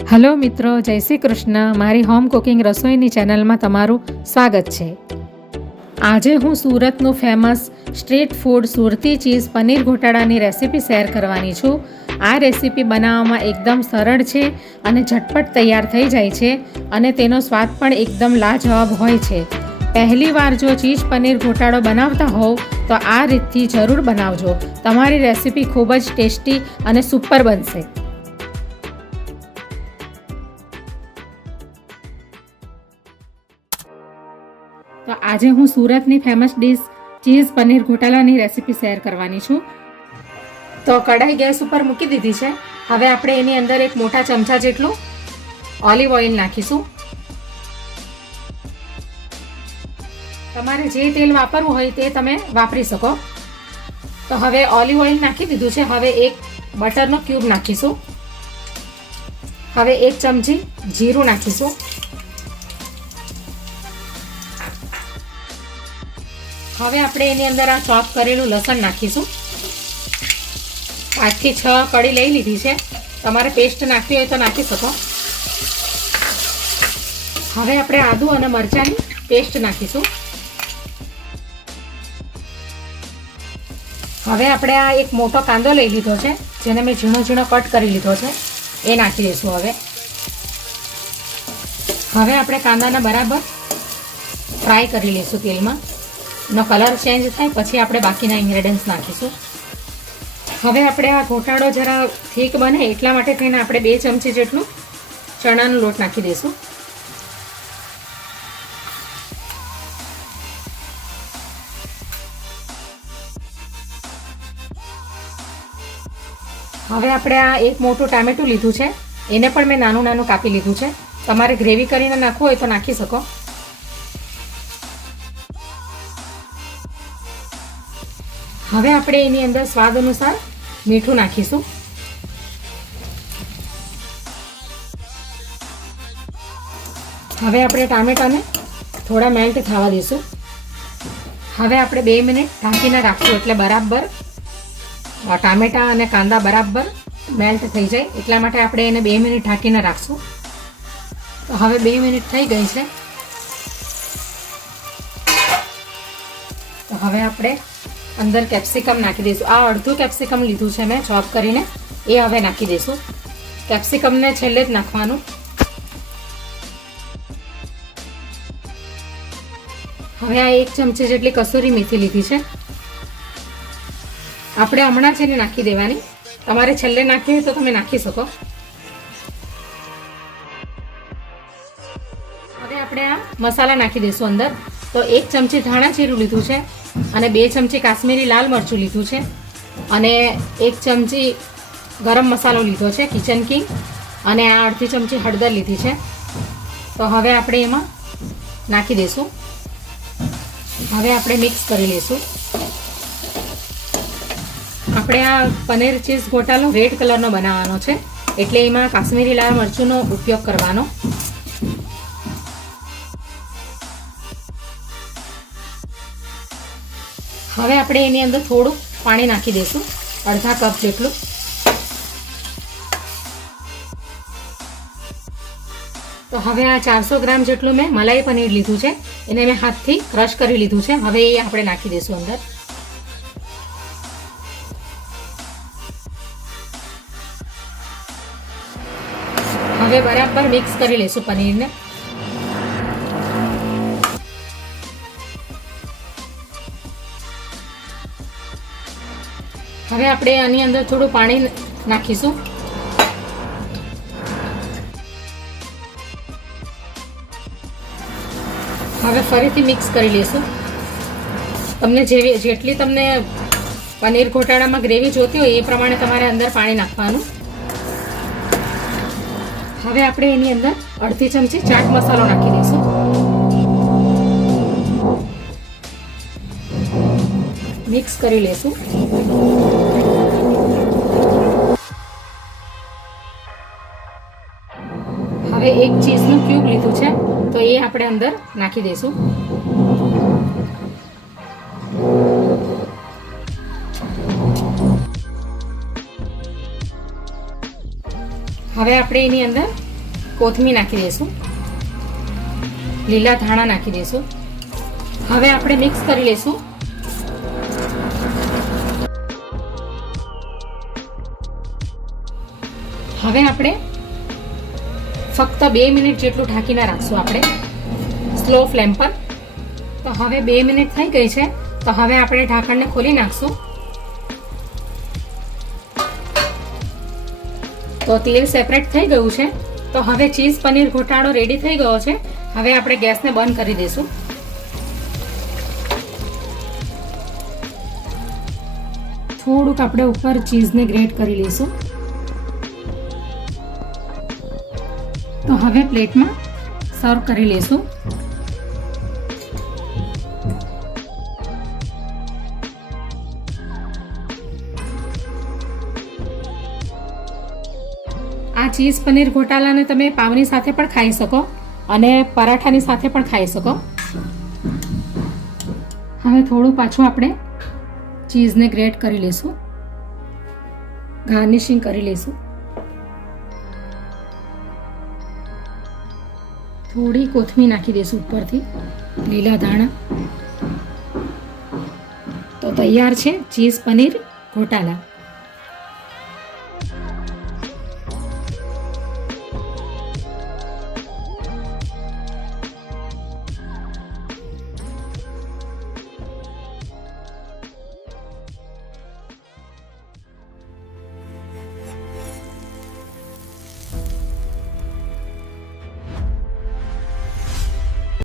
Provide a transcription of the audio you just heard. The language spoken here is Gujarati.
હલો મિત્રો, જય શ્રી કૃષ્ણ. મારી હોમ કુકિંગ રસોઈની ચેનલમાં તમારું સ્વાગત છે. આજે હું સુરતનું ફેમસ સ્ટ્રીટ ફૂડ સુરતી ચીઝ પનીર ઘોટાળાની રેસીપી શેર કરવાની છું. આ રેસીપી બનાવવામાં એકદમ સરળ છે અને ઝટપટ તૈયાર થઈ જાય છે અને તેનો સ્વાદ પણ એકદમ લાજવાબ હોય છે. પહેલી વાર જો ચીઝ પનીર ઘોટાળો બનાવતા હોવ તો આ રીતથી જરૂર બનાવજો. તમારી રેસીપી ખૂબ જ ટેસ્ટી અને સુપર બનશે. તો આજે હું સુરતની ફેમસ ડીશ ચીઝ પનીર ઘોટાલાની રેસીપી શેર કરવાની છું. તો કઢાઈ ગેસ ઉપર મૂકી દીધી છે. હવે આપણે એની અંદર એક મોટા ચમચા જેટલું ઓલિવ ઓઇલ નાખીશું. તમારે જે તેલ વાપરવું હોય તે તમે વાપરી શકો. તો હવે ઓલિવ ઓઇલ નાખી દીધું છે. હવે એક બટરનો ક્યુબ નાખીશું. હવે એક ચમચી જીરું નાખીશું. હવે આપણે એની અંદર આ ચોપ કરેલું લસણ નાખીશું. 5 થી 6 કળી લઈ લીધી છે. તમારે પેસ્ટ નાખવી હોય તો નાખી શકો. હવે આપણે આદુ અને મરચાંની પેસ્ટ નાખીશું. હવે આપણે આ એક મોટો કાંદો લઈ લીધો છે, જેને મેં ઝીણો ઝીણો કટ કરી લીધો છે, એ નાખી દઈશું. હવે આપણે કાંદાને બરાબર ફ્રાય કરી લઈશું તેલમાં. એનો કલર ચેન્જ થાય પછી આપણે બાકીના ઇન્ગ્રેડિયન્ટ્સ નાખીશું. હવે આપણે આ ઘોટાળો જરા થીક બને એટલા માટે થઈને આપણે 2 ચમચી જેટલું ચણાનો લોટ નાખી દઈશું. હવે આપણે આ એક મોટું ટામેટું લીધું છે, એને પણ મેં નાનું નાનું કાપી લીધું છે. તમારે ગ્રેવી કરીને નાખવું હોય તો નાખી શકો. હવે આપણે એની અંદર સ્વાદ અનુસાર મીઠું નાખીશું. હવે આપણે ટામેટાને થોડા મેલ્ટ થવા દઈશું. હવે આપણે 2 મિનિટ ઢાંકીને રાખશું, એટલે બરાબર ટામેટા અને કાંદા બરાબર મેલ્ટ થઈ જાય. એટલા માટે આપણે એને 2 મિનિટ ઢાંકીને રાખશું. તો હવે 2 મિનિટ થઈ ગઈ છે. તો હવે આપણે અંદર કેપ્સિકમ નાખી દઈશું. આ અડધું કેપ્સિકમ લીધું છે મેં ચોપ કરીને, એ હવે નાખી દઈશું. કેપ્સિકમને છેલ્લે જ નાખવાનું. હવે આ 1 ચમચી જેટલી કસૂરી મેથી લીધી છે, આપણે હમણાં જ એને નાખી દેવાની. તમારે છેલ્લે નાખવી હોય તો તમે નાખી શકો. હવે આપણે આ મસાલા નાખી દઈશું અંદર. તો 1 ચમચી ધાણા જીરું લીધું છે અને 2 ચમચી કાશ્મીરી લાલ મરચું લીધું છે અને 1 ચમચી ગરમ મસાલો લીધો છે, કિચન કિંગ, અને આ અડધી ચમચી હળદર લીધી છે. તો હવે આપણે એમાં નાખી દઈશું. હવે આપણે મિક્સ કરી લઈશું. આપણે આ પનીર ચીઝ ઘોટાલો રેડ કલરનો બનાવવાનો છે, એટલે એમાં કાશ્મીરી લાલ મરચુંનો ઉપયોગ કરવાનો. હવે આપણે એની અંદર થોડું પાણી નાખી દઈશું, અડધા કપ જેટલું. તો હવે આ 400 ગ્રામ જેટલું મેં મલાઈ પનીર લીધું છે, એને મેં હાથથી ક્રશ કરી લીધું છે. હવે એ આપણે નાખી દઈશું અંદર. હવે બરાબર મિક્સ કરી લઈશું પનીરને. હવે આપણે આની અંદર થોડું પાણી નાખીશું. હવે ફરીથી મિક્સ કરી લઈશું. તમને જેટલી તમને પનીર ઘોટાળામાં ગ્રેવી જોતી હોય એ પ્રમાણે તમારે અંદર પાણી નાખવાનું. હવે આપણે એની અંદર અડધી ચમચી ચાટ મસાલો નાખી દઈશું. મિક્સ કરી લઈશું. હવે 1 ચીઝનું ક્યુબ લીધું છે, તો એ આપણે અંદર નાખી દઈશું. હવે આપણે એની અંદર કોથમીર નાખી દઈશું, લીલા ધાણા નાખી દઈશું. હવે આપણે મિક્સ કરી લઈશું. હવે આપણે ફક્ત 2 મિનિટ જેટલું ઢાંકીને રાખશું આપણે સ્લો ફ્લેમ પર. તો હવે 2 મિનિટ થઈ ગઈ છે. તો હવે આપણે ઢાંકણને ખોલી નાખશું. તો તેલ સેપરેટ થઈ ગયું છે. તો હવે ચીઝ પનીર ઘોટાળો રેડી થઈ ગયો છે. હવે આપણે ગેસને બંધ કરી દઈશું. થોડુંક આપણે ઉપર ચીઝને ગ્રેટ કરી લઈશું. તો હવે પ્લેટમાં સર્વ કરી લઈશું. આ ચીઝ પનીર ઘોટાલાને તમે પાવની સાથે પણ ખાઈ શકો અને પરાઠાની સાથે પણ ખાઈ શકો. હવે થોડું પાછું આપણે ચીઝને ગ્રેટ કરી લઈશું, ગાર્નિશિંગ કરી લઈશું. થોડી કોથમીર નાખી દઈશું ઉપરથી, લીલા ધાણા. તો તૈયાર છે ચીઝ પનીર ઘોટાલા.